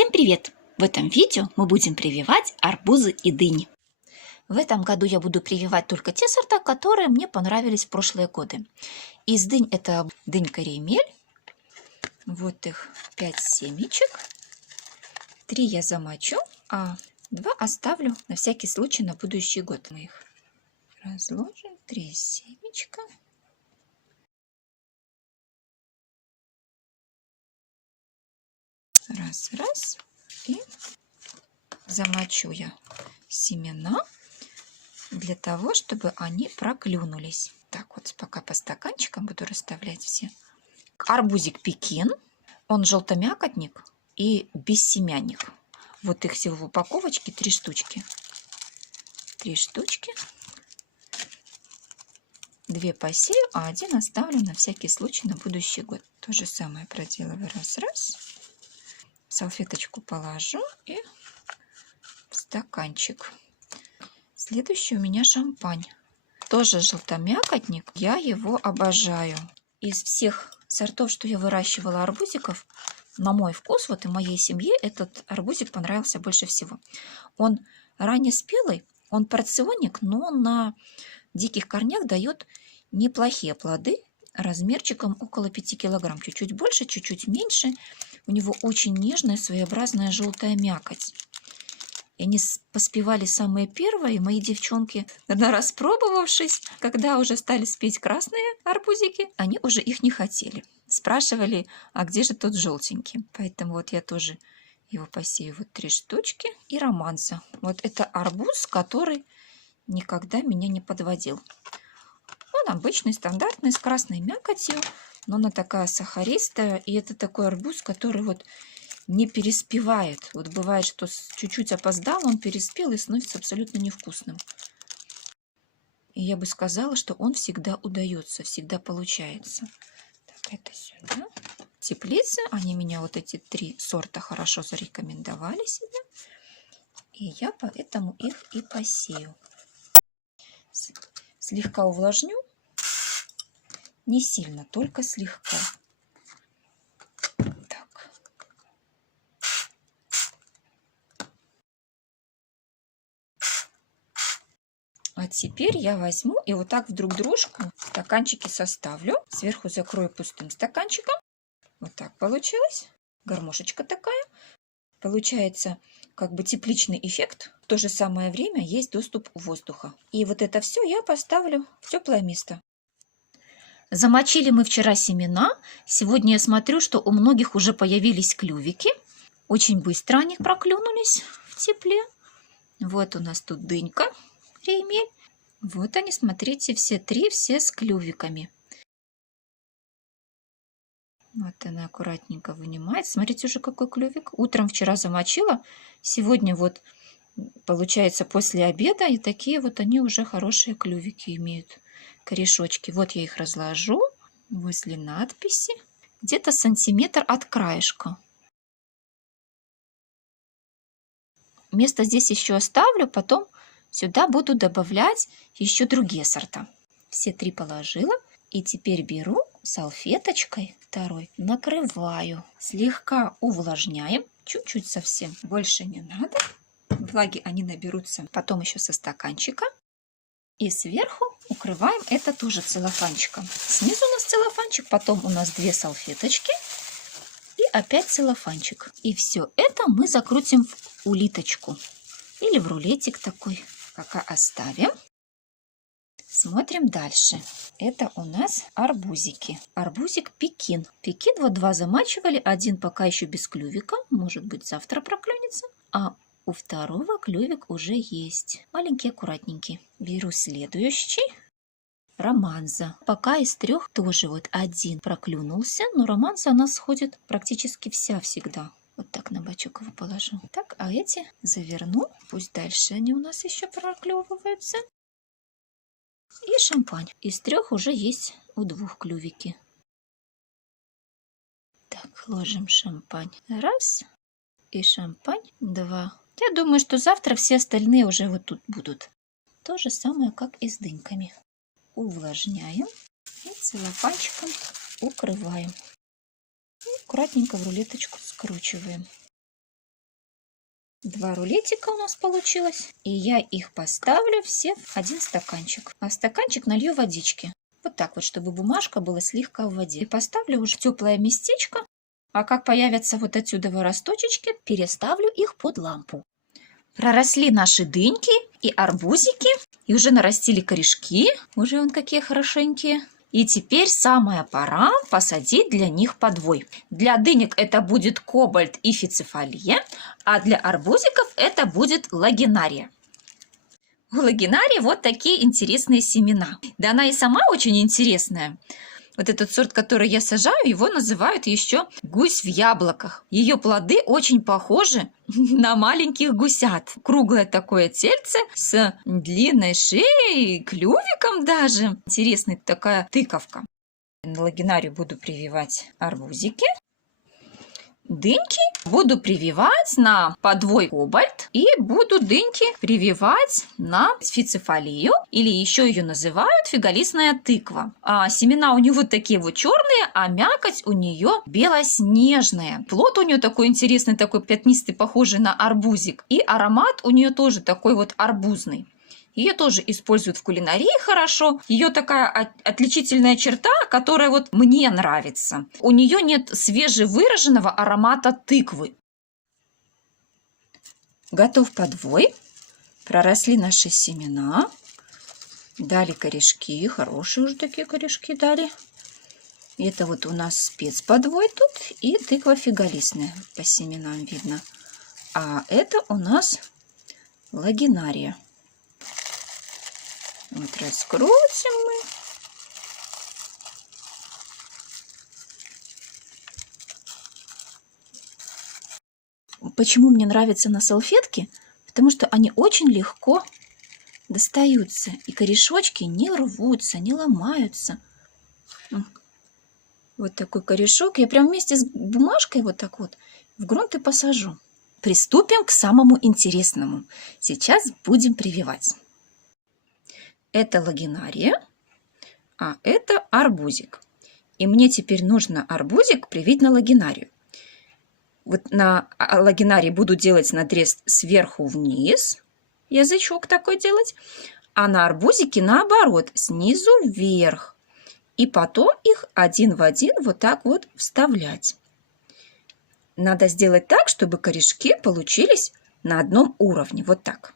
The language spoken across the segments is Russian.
Всем привет! В этом видео мы будем прививать арбузы и дыни. В этом году я буду прививать только те сорта, которые мне понравились в прошлые годы. Из дынь это дынька Ремель. Вот их 5 семечек. 3 я замочу, а 2 оставлю на всякий случай на будущий год. Мы их разложим. 3 семечка. Раз. И замочу я семена для того, чтобы они проклюнулись. Так вот, пока по стаканчикам буду расставлять все. Арбузик Пекин, он желтомякотник и бессемянник. Вот их всего в упаковочке 3 штучки. 3 штучки. 2 посею, а 1 оставлю на всякий случай на будущий год. То же самое проделываю раз. Салфеточку положу и в стаканчик. Следующий у меня шампань. Тоже желтомякотник. Я его обожаю. Из всех сортов, что я выращивала арбузиков, на мой вкус, вот и моей семье, этот арбузик понравился больше всего. Он раннеспелый, он порционник, но на диких корнях дает неплохие плоды размерчиком около 5 килограмм. Чуть-чуть больше, чуть-чуть меньше. У него очень нежная, своеобразная желтая мякоть. И они поспевали самые первые, мои девчонки, распробовавшись, когда уже стали спеть красные арбузики, они уже их не хотели. Спрашивали, а где же тот желтенький? Поэтому вот я тоже его посею. Вот 3 штучки. И романса. Вот это арбуз, который никогда меня не подводил. Он обычный, стандартный, с красной мякотью, но она такая сахаристая. И это такой арбуз, который вот не переспевает. Вот бывает, что чуть-чуть опоздал, он переспел и становится абсолютно невкусным. И я бы сказала, что он всегда удается, всегда получается. Так, это сюда. Теплицы, они меня вот эти 3 сорта хорошо зарекомендовали себе. И я поэтому их и посею. Слегка увлажню. Не сильно, только слегка. А теперь я возьму и вот так друг дружку стаканчики составлю. Сверху закрою пустым стаканчиком. Вот так получилось. Гармошечка такая. Получается как бы тепличный эффект. В то же самое время есть доступ воздуха. И вот это все я поставлю в теплое место. Замочили мы вчера семена. Сегодня я смотрю, что у многих уже появились клювики. Очень быстро они проклюнулись в тепле. Вот у нас тут дынька Ремель. Вот они, смотрите, все 3, все с клювиками. Вот она аккуратненько вынимает. Смотрите, уже какой клювик. Утром вчера замочила. Сегодня вот получается после обеда. И такие вот они уже хорошие клювики имеют. Корешочки. Вот я их разложу возле надписи. Где-то сантиметр от краешка. Место здесь еще оставлю. Потом сюда буду добавлять еще другие сорта. Все 3 положила. И теперь беру салфеточкой второй, накрываю, слегка увлажняем, чуть-чуть совсем, больше не надо. Влаги они наберутся потом еще со стаканчика. И сверху укрываем это тоже целлофанчиком. Снизу у нас целлофанчик, потом у нас 2 салфеточки и опять целлофанчик. И все это мы закрутим в улиточку или в рулетик такой, пока оставим. Смотрим дальше. Это у нас арбузики. Арбузик Пекин. Пекин вот 2 замачивали. 1 пока еще без клювика. Может быть, завтра проклюнется. А у второго клювик уже есть. Маленький, аккуратненький. Беру следующий. Романза. Пока из 3 тоже вот 1 проклюнулся. Но романза она сходит практически вся всегда. Вот так на бочок его положу. Так, а эти заверну. Пусть дальше они у нас еще проклевываются. И шампань. Из 3 уже есть у 2 клювики. Так, ложим шампань 1 и шампань 2. Я думаю, что завтра все остальные уже вот тут будут. То же самое, как и с дыньками. Увлажняем и целлофанчиком укрываем. И аккуратненько в рулеточку скручиваем. 2 рулетика у нас получилось. И я их поставлю все в один стаканчик. А в стаканчик налью водички. Вот так вот, чтобы бумажка была слегка в воде. И поставлю уже в теплое местечко. А как появятся вот отсюда росточечки, переставлю их под лампу. Проросли наши дыньки и арбузики. И уже нарастили корешки. Уже вон какие хорошенькие. И теперь самая пора посадить для них подвой. Для дынек это будет кобальт и фицефалия, а для арбузиков это будет лагинария. У лагинарии вот такие интересные семена. Да она и сама очень интересная. Вот этот сорт, который я сажаю, его называют еще гусь в яблоках. Ее плоды очень похожи на маленьких гусят. Круглое такое тельце с длинной шеей, клювиком даже. Интересная такая тыковка. На лагинарию буду прививать арбузики. Дыньки буду прививать на подвой кобальт и буду дыньки прививать на фицефалию, или еще ее называют фиголистная тыква. А семена у нее вот такие вот черные, а мякоть у нее белоснежная. Плод у нее такой интересный, такой пятнистый, похожий на арбузик. И аромат у нее тоже такой вот арбузный. Ее тоже используют в кулинарии хорошо. Ее такая отличительная черта, которая вот мне нравится. У нее нет свежевыраженного аромата тыквы. Готов подвой. Проросли наши семена. Дали корешки. Хорошие уже такие корешки дали. Это вот у нас спецподвой тут. И тыква фиголистная. По семенам видно. А это у нас лагинария. Вот раскрутим мы. Почему мне нравятся на салфетке? Потому что они очень легко достаются. И корешочки не рвутся, не ломаются. Вот такой корешок. Я прям вместе с бумажкой вот так вот в грунт и посажу. Приступим к самому интересному. Сейчас будем прививать. Это лагинария, а это арбузик. И мне теперь нужно арбузик привить на лагинарию. Вот на лагинарии буду делать надрез сверху вниз, язычок такой делать, а на арбузике наоборот, снизу вверх. И потом их один в один вот так вот вставлять. Надо сделать так, чтобы корешки получились на одном уровне, вот так.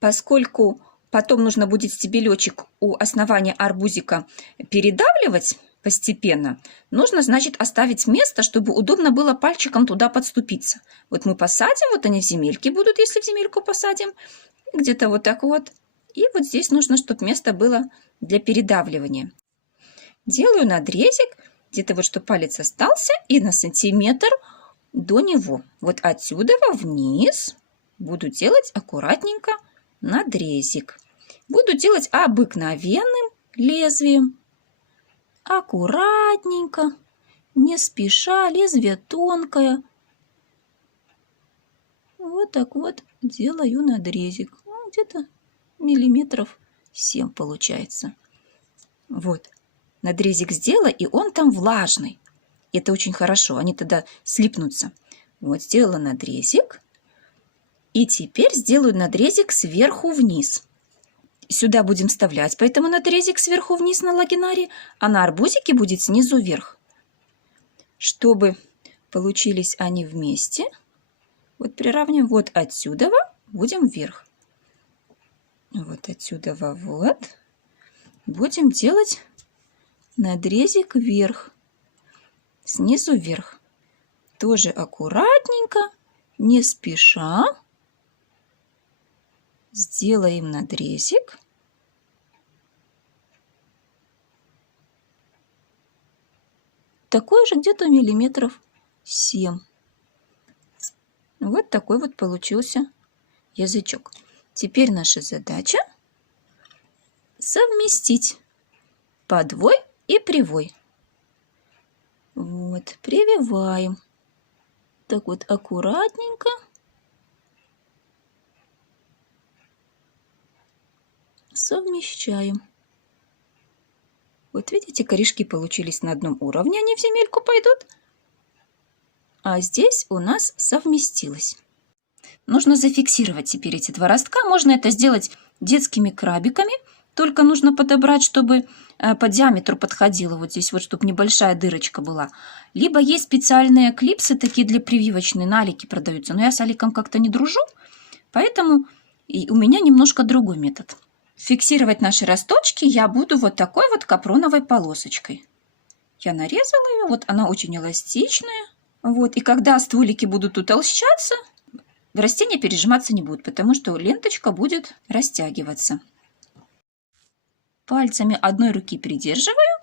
Поскольку потом нужно будет стебелечек у основания арбузика передавливать постепенно, нужно, значит, оставить место, чтобы удобно было пальчиком туда подступиться. Вот мы посадим, вот они в земельке будут, если в земельку посадим, где-то вот так вот. И вот здесь нужно, чтобы место было для передавливания. Делаю надрезик, где-то вот, чтобы палец остался, и на сантиметр до него. Вот отсюда вниз буду делать аккуратненько надрезик. Буду делать обыкновенным лезвием. Аккуратненько, не спеша, лезвие тонкое. Вот так вот делаю надрезик. Ну, где-то миллиметров 7 получается. Вот, надрезик сделала, и он там влажный. Это очень хорошо, они тогда слипнутся. Вот, сделала надрезик. И теперь сделаю надрезик сверху вниз. Сюда будем вставлять, поэтому надрезик сверху вниз на лагинарии, а на арбузике будет снизу вверх. Чтобы получились они вместе, вот приравниваем вот отсюда будем вверх. Вот отсюда вот будем делать надрезик вверх, снизу вверх. Тоже аккуратненько, не спеша. Сделаем надрезик. Такой же где-то миллиметров 7. Вот такой вот получился язычок. Теперь наша задача совместить подвой и привой. Вот, прививаем. Так вот аккуратненько. Совмещаем. Вот видите, корешки получились на одном уровне, они в земельку пойдут. А здесь у нас совместилось. нужно зафиксировать теперь эти два ростка. Можно это сделать детскими крабиками, только нужно подобрать, чтобы по диаметру подходило вот здесь, вот, чтобы небольшая дырочка была. Либо есть специальные клипсы, такие для прививочной, на Алике продаются, но я с Аликом как-то не дружу, поэтому у меня немножко другой метод. Фиксировать наши росточки я буду вот такой вот капроновой полосочкой. Я нарезала ее, вот она очень эластичная. Вот, и когда стволики будут утолщаться, растения пережиматься не будут, потому что ленточка будет растягиваться. Пальцами одной руки придерживаю,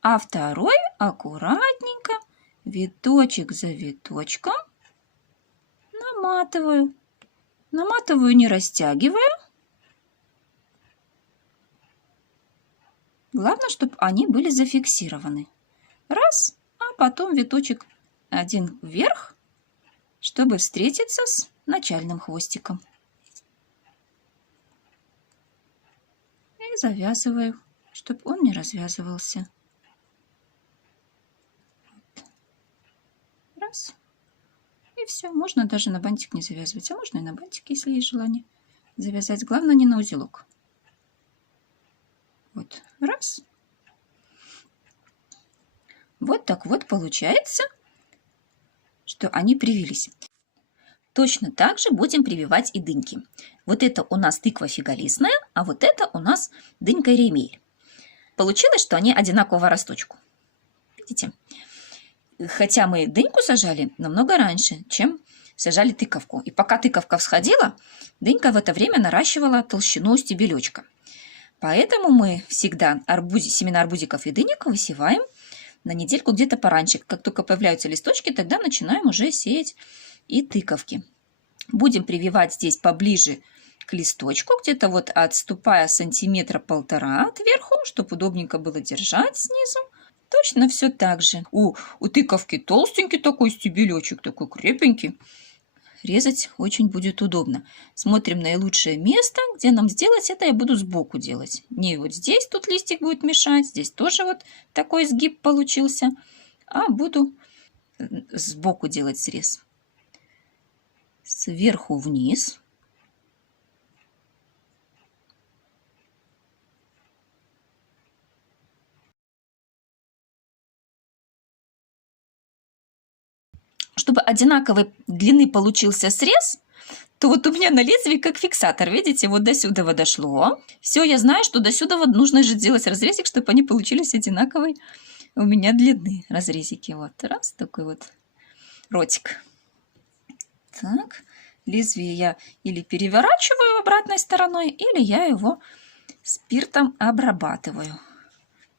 а второй аккуратненько, виточек за виточком наматываю. Наматываю, не растягивая. Главное, чтобы они были зафиксированы. Раз, а потом виточек один вверх, чтобы встретиться с начальным хвостиком. И завязываю, чтобы он не развязывался. Раз. И все. Можно даже на бантик не завязывать. А можно и на бантик, если есть желание завязать. Главное, не на узелок. Вот. Раз. Вот так вот получается, что они привились. Точно так же будем прививать и дыньки. Вот это у нас тыква фиголистная, а вот это у нас дынька ремель. Получилось, что они одинакового росточку. Видите? Хотя мы дыньку сажали намного раньше, чем сажали тыковку. И пока тыковка всходила, дынька в это время наращивала толщину стебелечка. Поэтому мы всегда семена арбузиков и дынек высеваем на недельку где-то пораньше. Как только появляются листочки, тогда начинаем уже сеять и тыковки. Будем прививать здесь поближе к листочку, где-то вот отступая сантиметра полтора отверху, чтобы удобненько было держать снизу. Точно все так же. У тыковки толстенький такой стебелечек, такой крепенький. Резать очень будет удобно. Смотрим наилучшее место, где нам сделать это. Я буду сбоку делать. Не вот здесь тут листик будет мешать, здесь тоже вот такой сгиб получился. А буду сбоку делать срез. Сверху вниз. Чтобы одинаковой длины получился срез, то вот у меня на лезвии как фиксатор, видите, вот до сюда дошло. Все, я знаю, что до сюда нужно же сделать разрезик, чтобы они получились одинаковой у меня длины разрезики. Вот раз, такой вот ротик. Так, лезвие я или переворачиваю обратной стороной, или я его спиртом обрабатываю.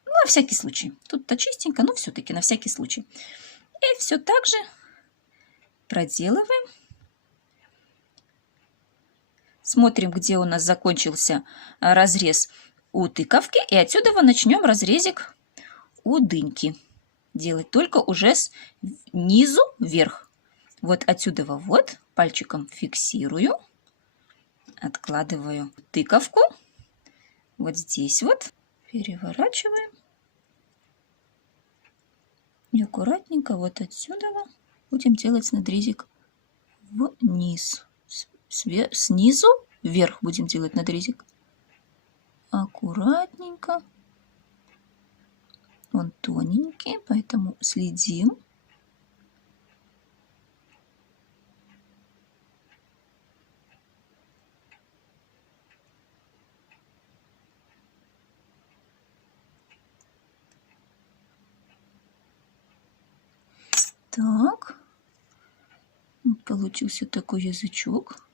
Ну, на всякий случай. Тут-то чистенько, но все-таки на всякий случай. И все так же проделываем. Смотрим, где у нас закончился разрез у тыковки. И отсюда начнем разрезик у дыньки делать. Только уже снизу вверх. Вот отсюда вот пальчиком фиксирую. Откладываю тыковку. Вот здесь вот. Переворачиваем. И аккуратненько вот отсюда будем делать надрезик вниз. Снизу вверх будем делать надрезик. Аккуратненько. Он тоненький, поэтому следим. Так. Получился такой язычок.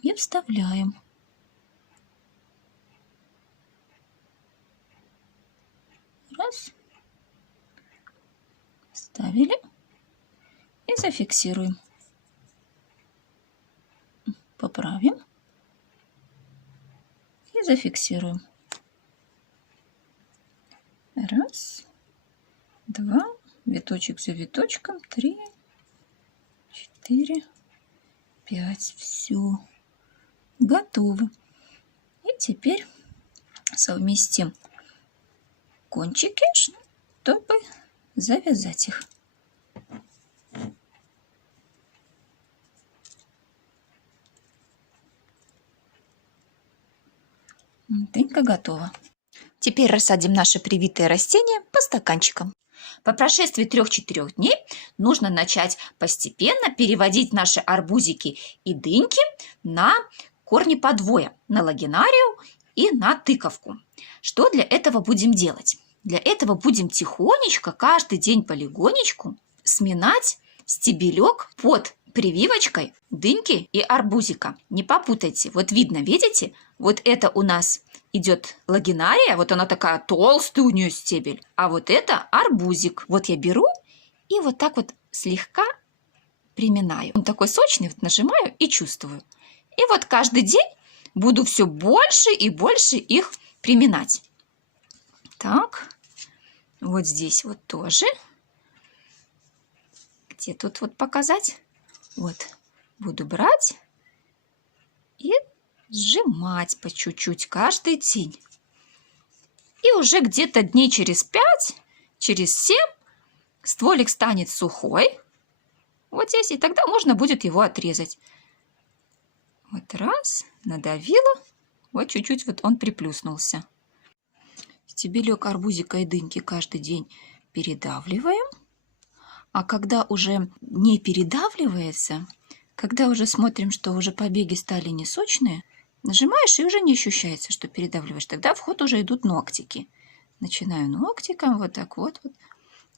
И вставляем. Раз. Вставили. И зафиксируем. Поправим. И зафиксируем. Раз. Два. Виточек за виточком. 3. 4. 5. Все. Готовы. И теперь совместим кончики, чтобы завязать их. Дынька готова. Теперь рассадим наши привитые растения по стаканчикам. По прошествии 3-4 дней нужно начать постепенно переводить наши арбузики и дыньки на корни подвоя, на лагинарию и на тыковку. Что для этого будем делать? Для этого будем тихонечко, каждый день полегонечку сминать стебелек под прививочкой дыньки и арбузика. Не попутайте. Вот видно, видите? Вот это у нас идет лагинария, вот она такая толстая у нее стебель, а вот это арбузик. Вот я беру и вот так вот слегка приминаю. Он такой сочный, вот нажимаю и чувствую. И вот каждый день буду все больше и больше их приминать. Так, вот здесь вот тоже. Где тут вот показать? Вот, буду брать и сжимать по чуть-чуть каждый день. И уже где-то дней через 5, через 7 стволик станет сухой. Вот здесь, и тогда можно будет его отрезать. Вот раз, надавила, вот чуть-чуть вот он приплюснулся. Стебелек арбузика и дыньки каждый день передавливаем. А когда уже не передавливается, когда уже смотрим, что уже побеги стали несочные, нажимаешь, и уже не ощущается, что передавливаешь. Тогда в ход уже идут ногтики. Начинаю ногтиком вот так вот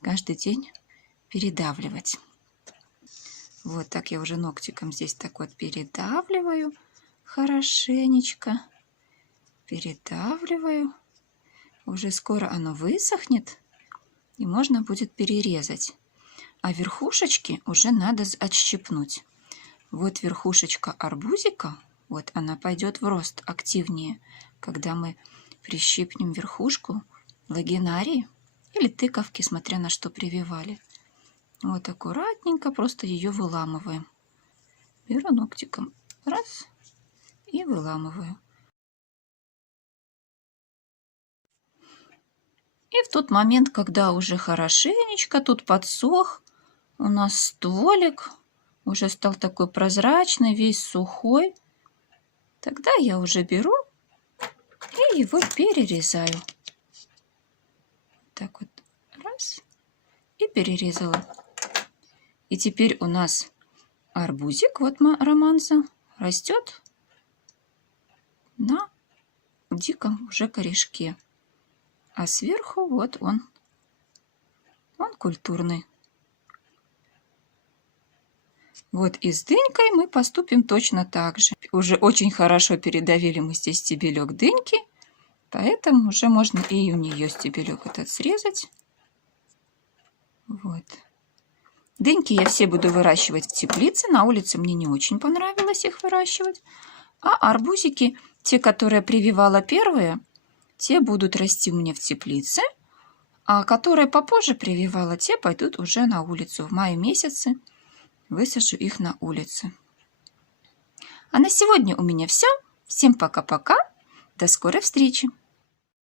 каждый день передавливать. Вот так я уже ногтиком здесь так вот передавливаю хорошенечко. Передавливаю. Уже скоро оно высохнет, и можно будет перерезать. А верхушечки уже надо отщипнуть. Вот верхушечка арбузика, вот она пойдет в рост активнее, когда мы прищипнем верхушку лагинарии или тыковки, смотря на что прививали. Вот аккуратненько просто ее выламываем. Беру ногтиком, раз, и выламываю. И в тот момент, когда уже хорошенечко тут подсох, у нас стволик уже стал такой прозрачный, весь сухой, тогда я уже беру и его перерезаю. Так вот, раз, и перерезала. И теперь у нас арбузик, вот романса, растет на диком уже корешке. А сверху вот он культурный. Вот и с дынькой мы поступим точно так же. Уже очень хорошо передавили мы здесь стебелек дыньки, поэтому уже можно и у нее стебелек этот срезать. Вот. Дыньки я все буду выращивать в теплице. На улице мне не очень понравилось их выращивать. А арбузики, те, которые прививала первые, те будут расти у меня в теплице. А которые попозже прививала, те пойдут уже на улицу. В мае месяце высажу их на улице. А на сегодня у меня все. Всем пока-пока. До скорой встречи.